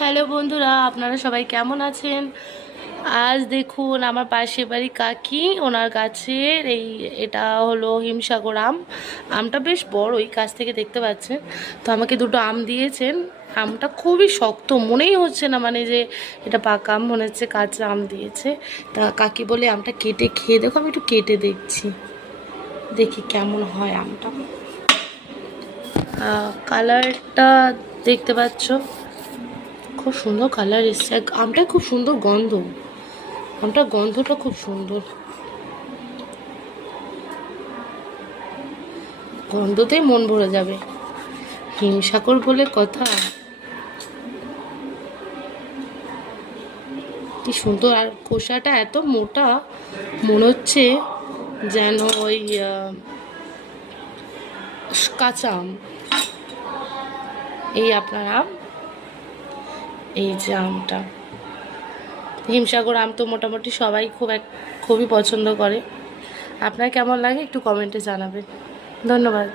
Hello বন্ধুরা, আপনারা সবাই কেমন আছেন? আজ দেখুন আমার পাশের বাড়ি কাকি ওনার গাছের এটা হলো হিমসাগর আম। আমটা বেশ বড়ই, কাছ থেকে দেখতে পাচ্ছেন। তো আমাকে দুটো আম দিয়েছেন। আমটা খুবই শক্ত, মনেই হচ্ছে না মানে যে এটা পাকা আম, মনে হচ্ছে কাঁচা আম দিয়েছে। তা কাকি বলে আমটা কেটে খেয়ে দেখো। আমি একটু কেটে দেখছি, দেখি কেমন হয় আমটা। কালারটা দেখতে পাচ্ছ, খুব সুন্দর কালার এসছে। আমটা খুব সুন্দর গন্ধ, আমটার গন্ধটা খুব সুন্দর, গন্ধতেই মন ভরে যাবে। হিমসাগর বলে কথা, কি সুন্দর। আর খোসাটা এত মোটা, মনে হচ্ছে যেন ওই কাঁচা আম। এই আপনার আম, এই যে আমটা হিমসাগর আম তো মোটামুটি সবাই খুবই পছন্দ করে। আপনার কেমন লাগে একটু কমেন্টে জানাবেন। ধন্যবাদ।